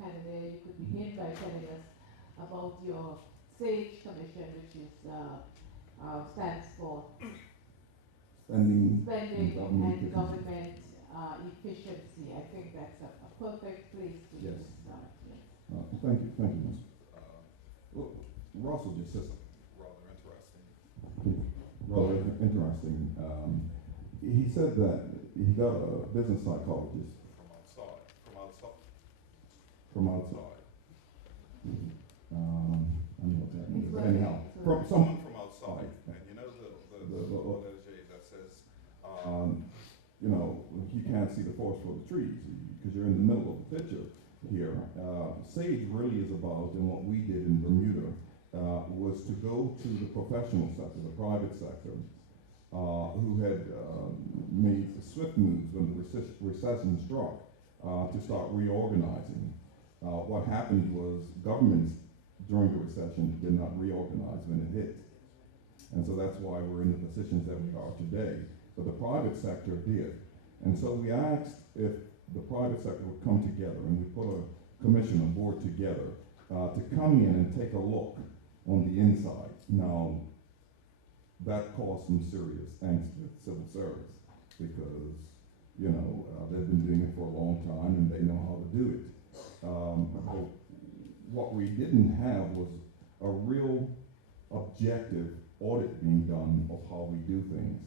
Cannonier, you could begin by telling us about your SAGE Commission, which is stands for Spending Spending and and Government Government Efficiency. I think that's a perfect place to Yes. start. Yes. Thank you, Ms. Well, Russell just said something rather interesting. He said that he got a business psychologist from outside. I don't know what that means, but anyhow, from someone from outside. And you know the adage that says, you know, you can't see the forest for the trees because you're in the middle of the picture here. SAGE really is about, and what we did in Bermuda was to go to the professional sector, the private sector, who had made swift moves when the recession struck to start reorganizing. What happened was governments during the recession did not reorganize when it hit. And so that's why we're in the positions that we are today. But the private sector did. And so we asked if the private sector would come together, and we put a commission, a board together, to come in and take a look on the inside. Now, that caused some serious angst with civil service because, you know, they've been doing it for a long time and they know how to do it. But what we didn't have was a real objective audit being done of how we do things.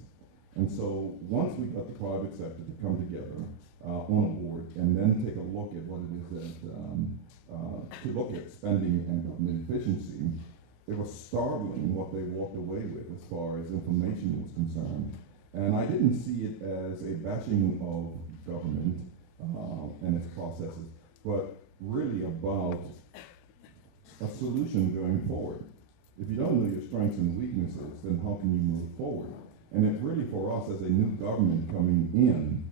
And so once we got the private sector to come together on a board and then take a look at what it is that, to look at spending and government efficiency, it was startling what they walked away with as far as information was concerned. And I didn't see it as a bashing of government and its processes, but really about a solution going forward. If you don't know your strengths and weaknesses, then how can you move forward? And it's really for us as a new government coming in,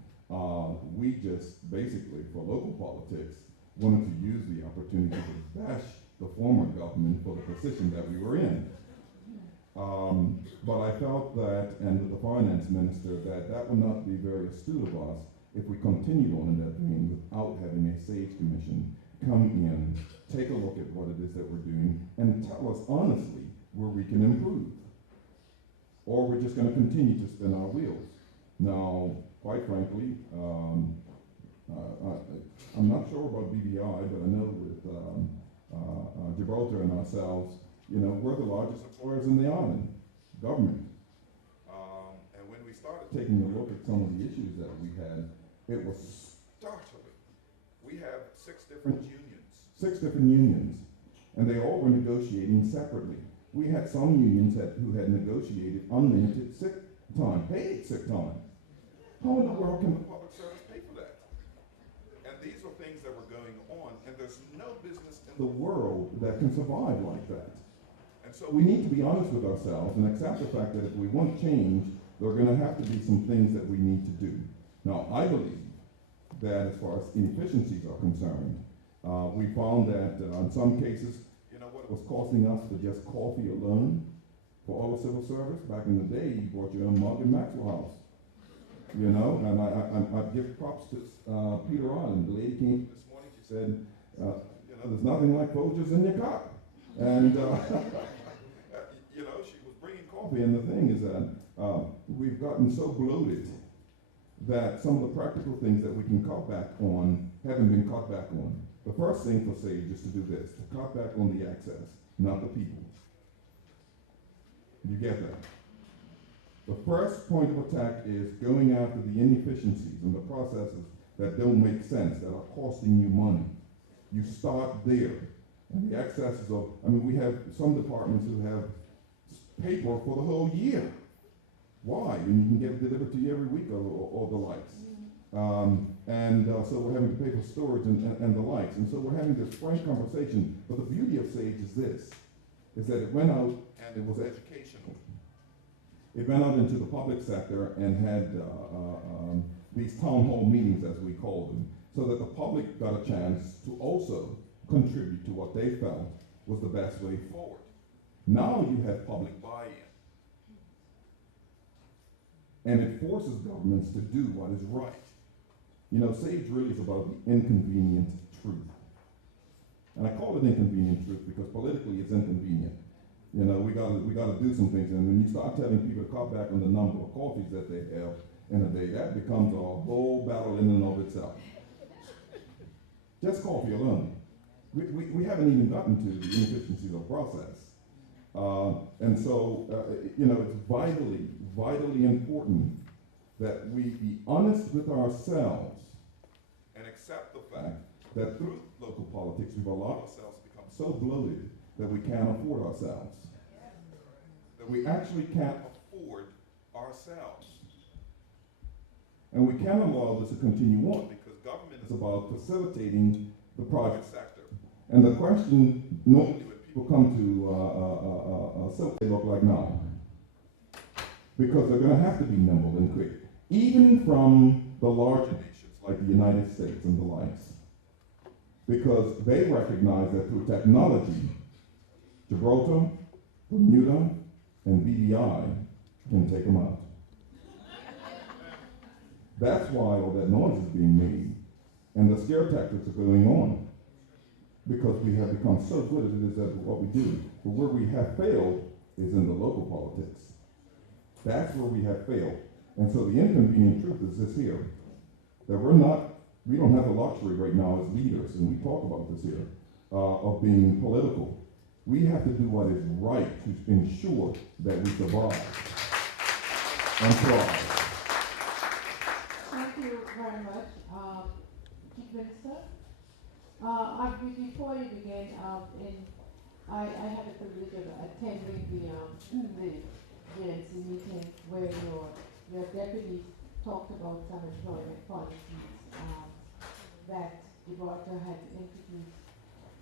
we just basically, for local politics, wanted to use the opportunity to bash the former government for the position that we were in. But I felt that, and with the finance minister, that would not be very astute of us if we continued on in that vein without having a SAGE commission come in, take a look at what it is that we're doing, and tell us honestly where we can improve. Or we're just going to continue to spin our wheels. Now, quite frankly, I'm not sure about BBI, but I know with Gibraltar and ourselves, you know, we're the largest employers in the island, government. And when we started taking a look at some of the issues that we had, it was startling. We have 6 different unions, and they all were negotiating separately. We had some unions who had negotiated unlimited sick time, paid sick time. How in the world can the public service pay for that? And these are things that were going on, and there's no business in the world that can survive like that. And so we need to be honest with ourselves and accept the fact that if we want change, there are going to have to be some things that we need to do. Now, I believe that as far as inefficiencies are concerned, we found that in some cases, you know what it was costing us for just coffee alone for all the civil service. Back in the day, you bought your own mug in Maxwell House. You know, and I give props to Peter Island. The lady came this morning, she said, you know, there's nothing like Folgers in your cup. And, you know, she was bringing coffee, and the thing is that we've gotten so bloated that some of the practical things that we can cut back on haven't been cut back on. The first thing for SAGE is to do this, to cut back on the excess, not the people. You get that? The first point of attack is going after the inefficiencies and the processes that don't make sense, that are costing you money. You start there. And the excesses of, I mean, we have some departments who have paper for the whole year. Why? And you can get it delivered to you every week or the likes. So we're having to pay for storage and the likes. And so we're having this frank conversation. But the beauty of SAGE is this, is that it went out and it was educational. It went out into the public sector and had these town hall meetings, as we call them, so that the public got a chance to also contribute to what they felt was the best way forward. Now you have public buy-in. And it forces governments to do what is right. You know, SAGE really is about the inconvenient truth. it inconvenient truth because politically it's inconvenient. You know, we gotta do some things, and when you start telling people to cut back on the number of coffees that they have in a day, that becomes a whole battle in and of itself. Just coffee alone. We haven't even gotten to the inefficiencies of process. And so, you know, it's vitally important that we be honest with ourselves and accept the fact that through local politics, we've allowed ourselves to become so bloated that we can't afford ourselves. That we actually can't afford ourselves. And we can't allow this to continue on because government is about facilitating the private sector. And the question normally when people come to so they look like now. Because they're going to have to be nimble and quick. Even from the larger nations like the United States and the likes. Because they recognize that through technology, Gibraltar, Bermuda, and BBI can take them out. That's why all that noise is being made. And the scare tactics are going on. Because we have become so good at it is at what we do. But where we have failed is in the local politics. That's where we have failed. And so the inconvenient truth is this here, that we don't have the luxury right now as leaders, and we talk about this here, of being political. We have to do what is right to ensure that we survive and thrive. Thank you very much, Chief Minister. Before you begin, I had the privilege of attending the GNC meeting where your deputies talked about some employment policies that Gibraltar had introduced,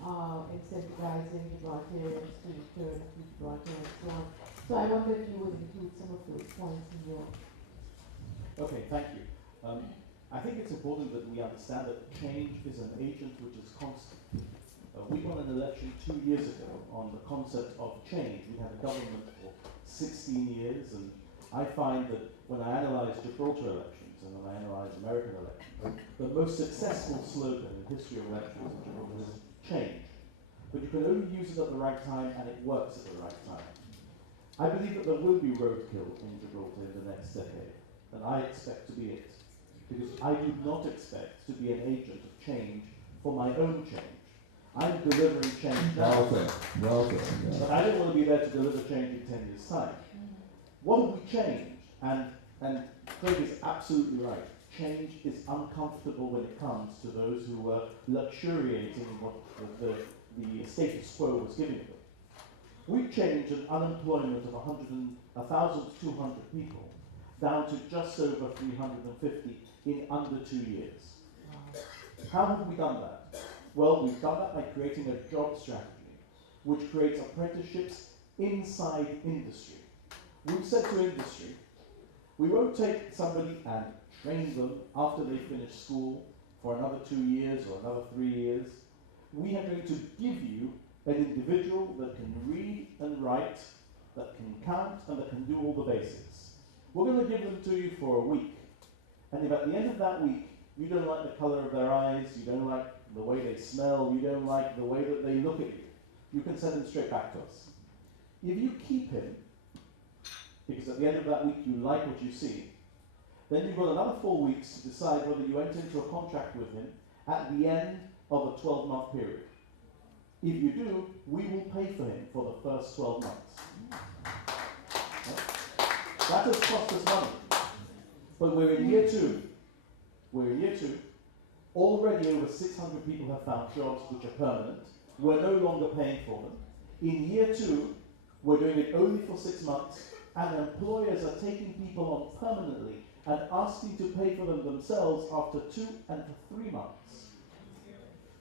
incentivizing Gibraltarians to return to Gibraltar and so on. So I wonder if you would include some of those points in your... Okay, thank you. I think it's important that we understand that change is an agent which is constant. We won an election 2 years ago on the concept of change. We had a government for 16 years, and I find that when I analyze Gibraltar elections and when I analyze American elections, the most successful slogan in the history of elections in Gibraltar is change. But you can only use it at the right time, and it works at the right time. I believe that there will be roadkill in Gibraltar in the next decade, and I expect to be it. Because I do not expect to be an agent of change for my own change. I'm delivering change now. Well said, yeah. But I don't want to be there to deliver change in 10 years' time. What have we changed? And Craig is absolutely right. Change is uncomfortable when it comes to those who were luxuriating in what the status quo was giving them. We've changed an unemployment of 1,200 people down to just over 350 in under 2 years. How have we done that? Well, we've done that by creating a job strategy which creates apprenticeships inside industry. We've said to industry, we won't take somebody and train them after they finish school for another 2 years or another 3 years. We are going to give you an individual that can read and write, that can count, and that can do all the basics. We're going to give them to you for a week. And if at the end of that week, you don't like the color of their eyes, you don't like the way they smell, you don't like the way that they look at you, you can send them straight back to us. If you keep him, because at the end of that week you like what you see, then you've got another 4 weeks to decide whether you enter into a contract with him at the end of a 12-month period. If you do, we will pay for him for the first 12 months. That has cost us money. But we're in year 2. We're in year 2. Already over 600 people have found jobs which are permanent. We're no longer paying for them. In year 2, we're doing it only for 6 months, and employers are taking people on permanently and asking to pay for them themselves after 2 and 3 months.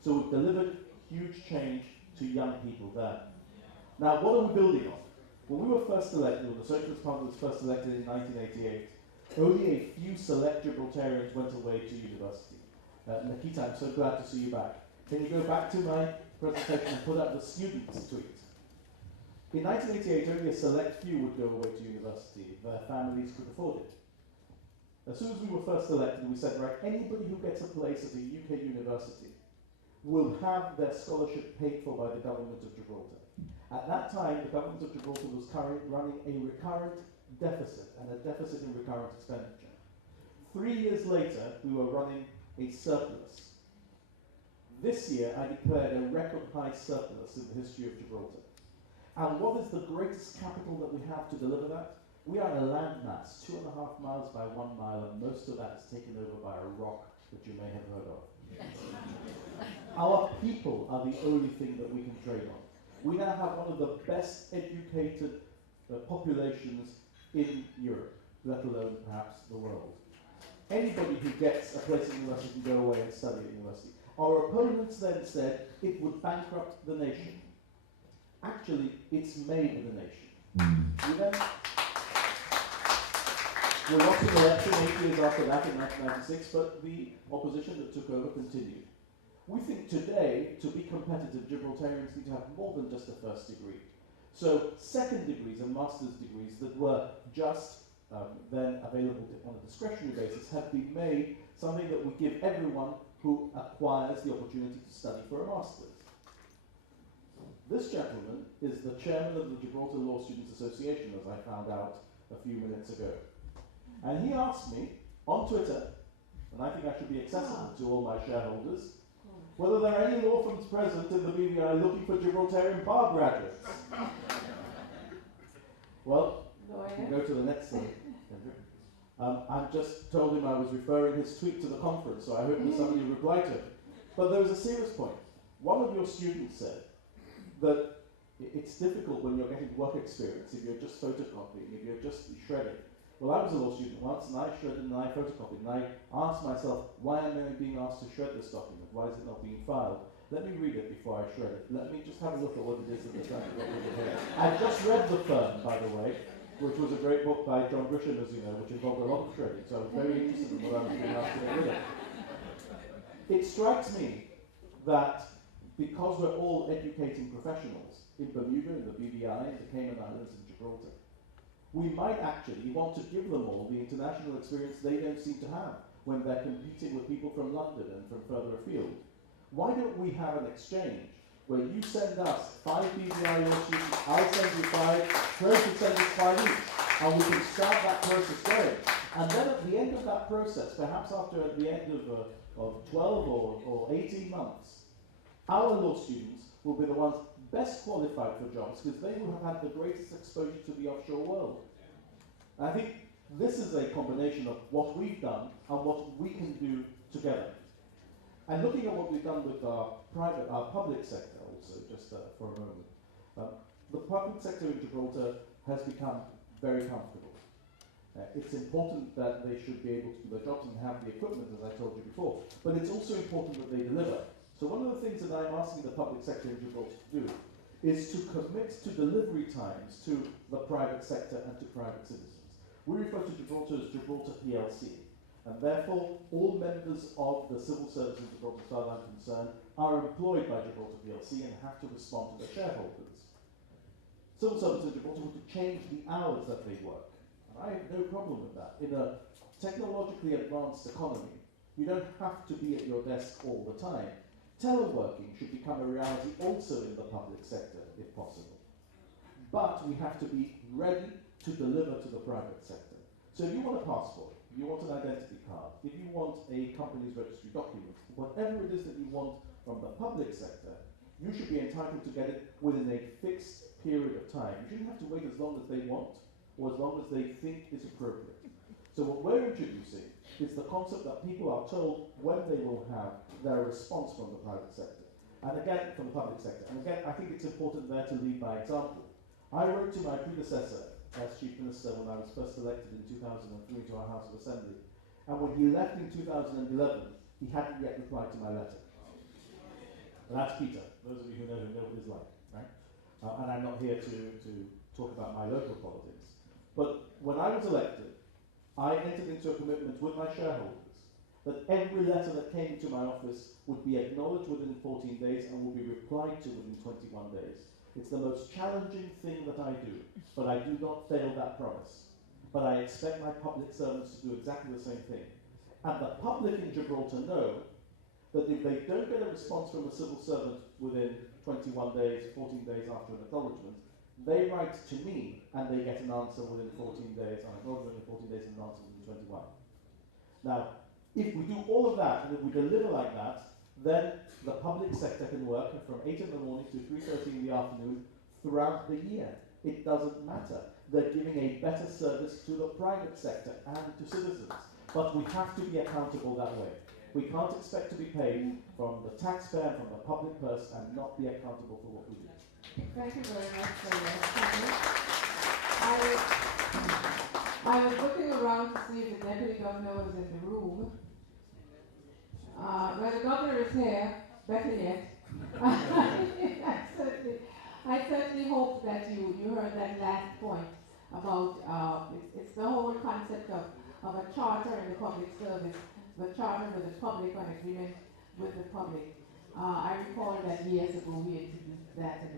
So we've delivered huge change to young people there. Now, what are we building on? When we were first elected, when the Socialist Party was first elected in 1988, only a few select Gibraltarians went away to university. Nikita, I'm so glad to see you back. Can you go back to my presentation and put up the students' tweet? In 1988, only a select few would go away to university if their families could afford it. As soon as we were first elected, we said, right, anybody who gets a place at a UK university will have their scholarship paid for by the government of Gibraltar. At that time, the government of Gibraltar was running a recurrent deficit and a deficit in recurrent expenditure. 3 years later, we were running a surplus. This year, I declared a record high surplus in the history of Gibraltar. And what is the greatest capital that we have to deliver that? We are a landmass, 2.5 miles by 1 mile, and most of that is taken over by a rock that you may have heard of. Our people are the only thing that we can trade on. We now have one of the best educated populations in Europe, let alone perhaps the world. Anybody who gets a place at university can go away and study at university. Our opponents then said it would bankrupt the nation. Actually, it's made the nation. We then we lost an election 8 years after that in 1996, but the opposition that took over continued. We think today, to be competitive, Gibraltarians need to have more than just a first degree. So second degrees and master's degrees that were just then available on a discretionary basis have been made something that would give everyone who acquires the opportunity to study for a master's. This gentleman is the chairman of the Gibraltar Law Students Association, as I found out a few minutes ago. And he asked me on Twitter, and I think I should be accessible to all my shareholders, whether there are any law firms present in the BVI looking for Gibraltarian bar graduates. Well, you can go to the next slide. I just told him I was referring his tweet to the conference, so I hope that somebody will reply to it. But there was a serious point. One of your students said that it's difficult when you're getting work experience if you're just photocopying, if you're just shredding. Well, I was a law student once, and I shredded and I photocopied, and I asked myself, why am I being asked to shred this document? Why is it not being filed? Let me read it before I shred it. Let me just have a look at what it is that they're trying to get rid of here. I just read The Firm, by the way, which was a great book by John Grisham, as you know, which involved a lot of shredding, so I was very interested in what I was being asked to get rid of. It strikes me that because we're all educating professionals in Bermuda, in the BVI, in the Cayman Islands, in Gibraltar, we might actually want to give them all the international experience they don't seem to have when they're competing with people from London and from further afield. Why don't we have an exchange where you send us 5 BVI law students, I'll send you 5, Chris will send us 5 each, and we can start that process going. And then at the end of that process, perhaps after at the end of 12 or 18 months, our law students will be the ones best qualified for jobs because they will have had the greatest exposure to the offshore world. And I think this is a combination of what we've done and what we can do together. And looking at what we've done with our public sector also, just for a moment, the public sector in Gibraltar has become very comfortable. It's important that they should be able to do their jobs and have the equipment, as I told you before, but it's also important that they deliver. So one of the things that I'm asking the public sector in Gibraltar to do is to commit to delivery times to the private sector and to private citizens. We refer to Gibraltar as Gibraltar PLC, and therefore all members of the civil service in Gibraltar, as far as I'm concerned, are employed by Gibraltar PLC and have to respond to their shareholders. Civil servants in Gibraltar want to change the hours that they work, and I have no problem with that. In a technologically advanced economy, you don't have to be at your desk all the time. Teleworking should become a reality also in the public sector, if possible. But we have to be ready to deliver to the private sector. So if you want a passport, if you want an identity card, if you want a company's registry document, whatever it is that you want from the public sector, you should be entitled to get it within a fixed period of time. You shouldn't have to wait as long as they want or as long as they think is appropriate. So what we're introducing is the concept that people are told when they will have their response from the private sector. And again, from the public sector. And again, I think it's important there to lead by example. I wrote to my predecessor as Chief Minister when I was first elected in 2003 to our House of Assembly. And when he left in 2011, he hadn't yet replied to my letter. And that's Peter. Those of you who know what he's like, right? And I'm not here to talk about my local politics. But when I was elected, I entered into a commitment with my shareholders that every letter that came to my office would be acknowledged within 14 days and will be replied to within 21 days. It's the most challenging thing that I do, but I do not fail that promise. But I expect my public servants to do exactly the same thing. And the public in Gibraltar know that if they don't get a response from a civil servant within 21 days, 14 days after an acknowledgement, they write to me and they get an answer within 14 days, an acknowledgement within 14 days and an answer within 21. Now, if we do all of that and if we deliver like that, then the public sector can work from 8 in the morning to 3:30 in the afternoon throughout the year. It doesn't matter. They're giving a better service to the private sector and to citizens. But we have to be accountable that way. We can't expect to be paid from the taxpayer, from the public purse, and not be accountable for what we do. Thank you very much for your comment. I was looking around to see if the deputy governor was in the room. Well, the governor is here, better yet. I certainly hope that you heard that last point about it's the whole concept of a charter in the public service, the charter with the public on agreement with the public. I recall that years ago we introduced that and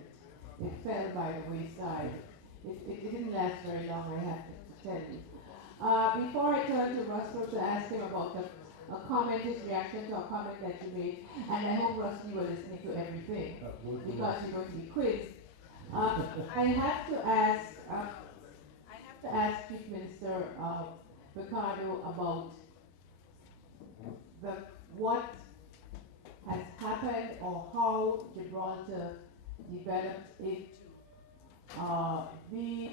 it fell by the wayside. It didn't last very long, I have to tell you. Before I turn to Russell to ask him about a comment, his reaction to a comment that you made, and I hope, Russell, you were listening to everything because you're going to be quizzed. I have to ask Chief Minister Picardo about what has happened or how Gibraltar developed into the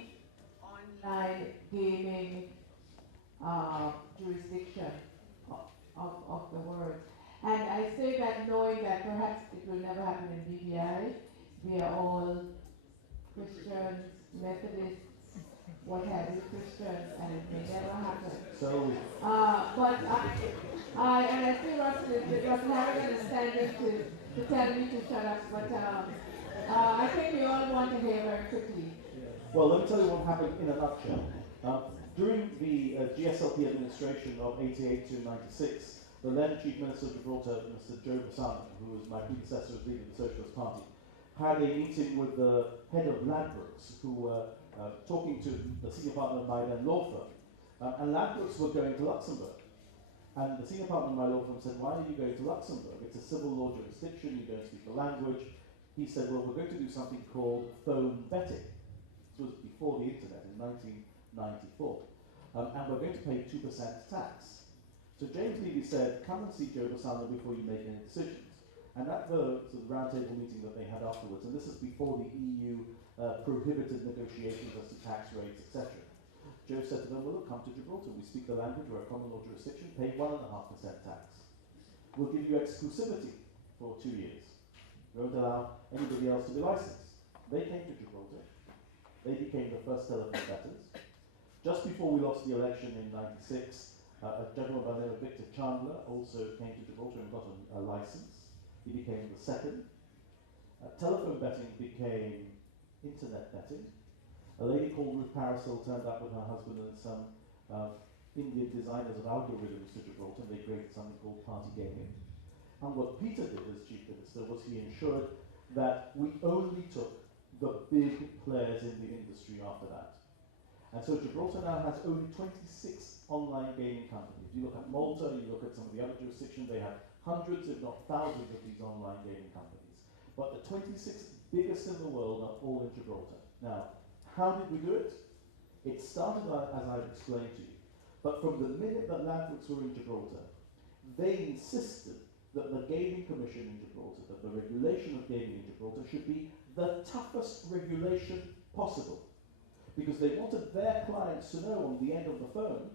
online gaming jurisdiction of the world. And I say that knowing that perhaps it will never happen in BVI. We are all Christians, Methodists, what have you, Christians, and it may never happen. So, but I think Russell having understanding to tell me to shut up, but I think we all want to hear very quickly. well, let me tell you what happened in a nutshell. During the GSLP administration of 88 to 96, the then Chief Minister of Gibraltar, Mr. Joe Bassano, who was my predecessor as leader of the Socialist Party, had a meeting with the head of Ladbrokes, who were talking to the senior partner of my then law firm. And Ladbrokes were going to Luxembourg. And the senior partner of my law firm said, why are you going to Luxembourg? It's a civil law jurisdiction, you don't speak the language. He said, well, we're going to do something called phone betting. This was before the internet in 1994. And we're going to pay 2% tax. So James Levy said, come and see Joe Bassano before you make any decisions. And at the sort of roundtable meeting that they had afterwards, and this is before the EU prohibited negotiations as to tax rates, etc. Joe said to them, well, look, come to Gibraltar. We speak the language, we're a common law jurisdiction, pay 1.5% tax. We'll give you exclusivity for 2 years. We won't allow anybody else to be licensed. They came to Gibraltar. They became the first telephone bettors. Just before we lost the election in 96, a gentleman by the name of Victor Chandler also came to Gibraltar and got a license. He became the second. Telephone betting became internet betting. A lady called Ruth Parasol turned up with her husband and some Indian designers of algorithms to Gibraltar, and they created something called party gaming. And what Peter did as Chief Minister was he ensured that we only took the big players in the industry after that. And so Gibraltar now has only 26 online gaming companies. You look at Malta, you look at some of the other jurisdictions, they have hundreds, if not thousands, of these online gaming companies. But the 26 biggest in the world are all in Gibraltar. Now, how did we do it? It started, as I've explained to you. But from the minute that Ladbrokes were in Gibraltar, they insisted that the Gaming Commission in Gibraltar, that the regulation of gaming in Gibraltar should be the toughest regulation possible. Because they wanted their clients to know on the end of the phone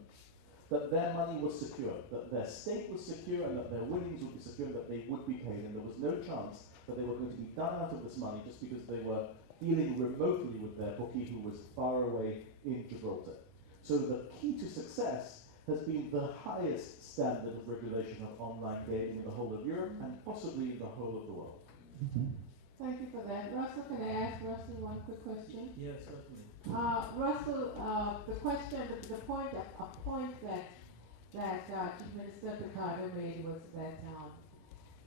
that their money was secure, that their stake was secure, and that their winnings would be secure, and that they would be paid, and there was no chance that they were going to be done out of this money just because they were dealing remotely with their bookie who was far away in Gibraltar. So the key to success has been the highest standard of regulation of online gaming in the whole of Europe and possibly in the whole of the world. Thank you for that. Russell, can I ask Russell one quick question? Yes, certainly. Russell, the question, the point, a point that Chief Minister Picardo made was that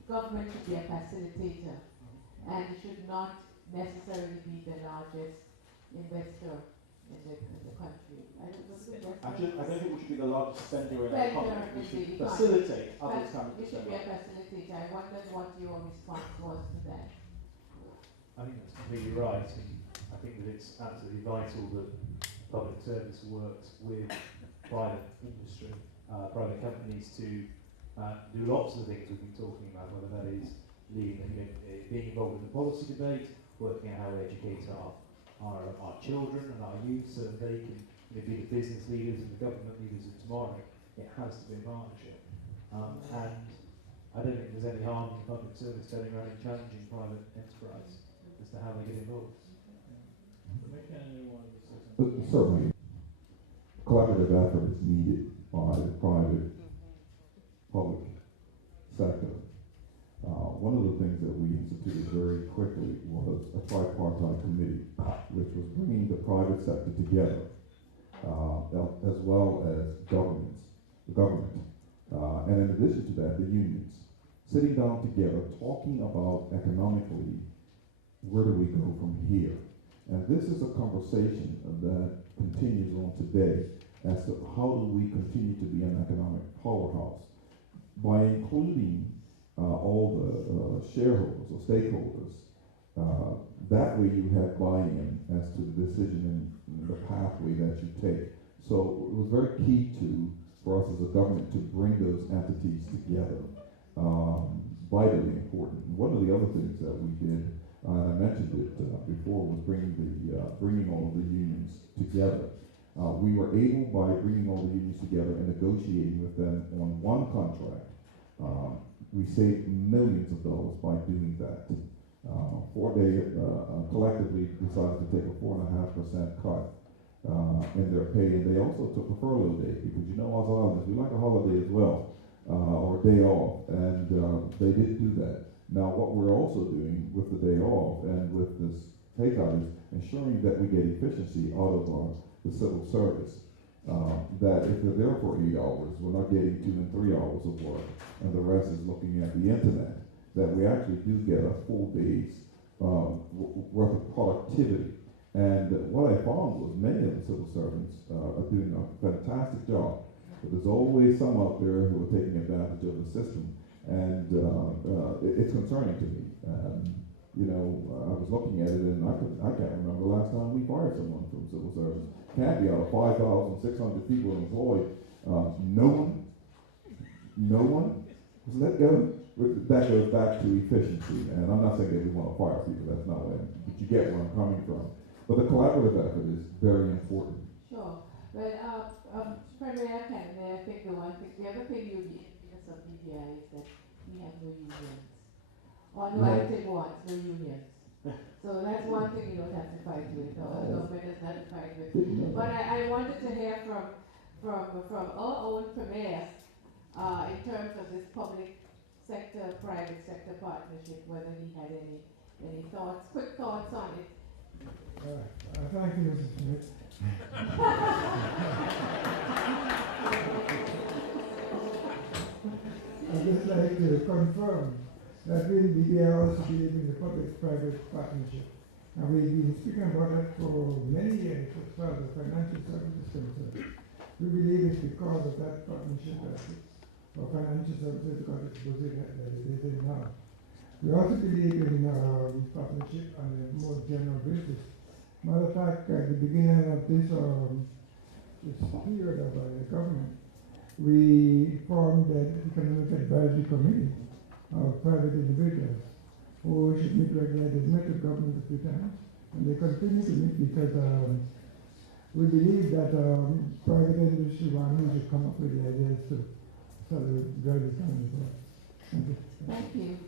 government should be a facilitator and it should not necessarily be the largest investor in the country. I don't know the I don't think we should be the largest spender in our Spender economy. We in should the economy. facilitate others coming You to should spend be a money. facilitator. I wondered what your response was to that. I think that's completely right, and I think that it's absolutely vital that public service works with private industry, private companies to do lots of the things we've been talking about, whether that is being involved in the policy debate, working out how we educate our children and our youth so that they can be the business leaders and the government leaders of tomorrow. It has to be a partnership. And I don't think there's any harm in public service going around and challenging private enterprise as to how they get involved. Certainly, collaborative effort is needed by the private, public sector. One of the things that we instituted very quickly was a tripartite committee, which was bringing the private sector together, as well as the government, and in addition to that, the unions, sitting down together, talking about economically, where do we go from here? And this is a conversation that continues on today as to how do we continue to be an economic powerhouse. By including all the shareholders or stakeholders, that way you have buy-in as to the decision and the pathway that you take. So it was very key for us as a government to bring those entities together. Vitally important. One of the other things that we did, I mentioned it before, was bringing all of the unions together. We were able, by bringing all the unions together and negotiating with them on one contract, we saved millions of dollars by doing that. They collectively decided to take a 4.5% cut in their pay, and they also took a furlough day, because you know us islanders, we like a holiday as well, or a day off, and they didn't do that. Now what we're also doing with the day off and with this pay cut is ensuring that we get efficiency out of the civil service. That if they're there for 8 hours, we're not getting 2 and 3 hours of work, and the rest is looking at the internet. That we actually do get a full day's worth of productivity. And what I found was many of the civil servants are doing a fantastic job, but there's always some out there who are taking advantage of the system, and it's concerning to me. I was looking at it, and I can't remember the last time we fired someone from civil service. Can't be out of 5,600 people employed. No one was let go. That goes back to efficiency, and I'm not saying that we want to fire people. That's not what but you get where I'm coming from. But the collaborative effort is very important. Sure. Well, Premier Cannonier, I think the other thing you'll be envious of BBI is that we have no unions. Unlike ones, no unions. So that's one thing you don't have to fight with, or the government does not fight with. But I wanted to hear from our own Premier in terms of this public sector, private sector partnership, whether he had any thoughts, quick thoughts on it. Thank you, Mrs. Smith. I'd just like to confirm that we in BBI also believe in the public-private partnership. And we've been speaking about that for many years as far as the financial services is concerned. We believe it's because of that partnership that for financial services, because it's position that it is in now. We also believe in partnership on a more general basis. Matter of fact, at the beginning of this period of the government, we formed an economic advisory committee of private individuals who should meet regularly. They've met with government a few times, and they continue to meet because we believe that private industry one should come up with the ideas to sort of drive the economy forward. Thank you. Thank you.